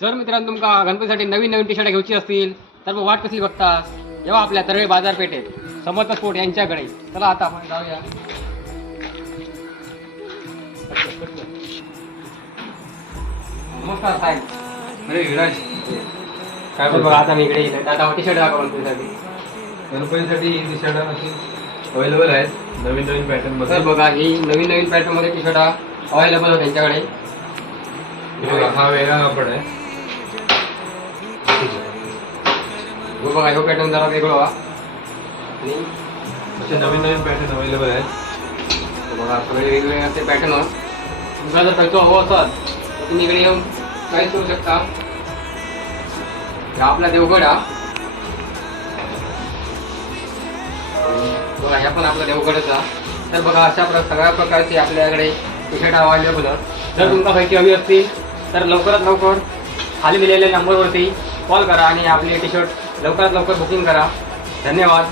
जर मित्रांनो तुमका गणपतीसाठी नवीन नवीन टी शर्ट घेऊची असतील तर मग वाट कसली बघता जेव्हा आपल्या तर्फे बाजारपेठेत समर्थ स्पोर्ट यांच्याकडे. चला आता आपण जाऊया. नमस्कार साहेब. अरे विराज काय बघा आता मी इकडे येईल आता टी शर्ट दाखवा गणपतीसाठी. गणपतीसाठी टी शर्ट अशी अवेलेबल आहेत नवीन नवीन पॅटर्न मध्ये. तर बघा ही नवीन नवीन पॅटर्न मध्ये टी शर्ट अवेलेबल आहे त्यांच्याकडे. हा वेगळा कापड आहे. हो बघा ह्यो पॅटर्न जरा वेगळा वा आणि असे नवीन नवीन पॅटर्न अवेलेबल आहेत. बघा सगळे वेगवेगळे असे पॅटर्न तुम्हाला जर खर्च हवं असेल तर तुम्ही इकडे येऊन काहीच करू शकता. आपला देवगड हा बघा ह्या पण आपला देवगडचा. तर बघा अशा सगळ्या प्रकारचे आपल्याकडे टी शर्ट अवेलेबल आहेत. जर तुमका माहिती हवी असतील तर लवकरात लवकर खाली दिलेल्या नंबरवरती कॉल करा आणि आपले टी शर्ट लवकरात लवकर बुकिंग करा. धन्यवाद.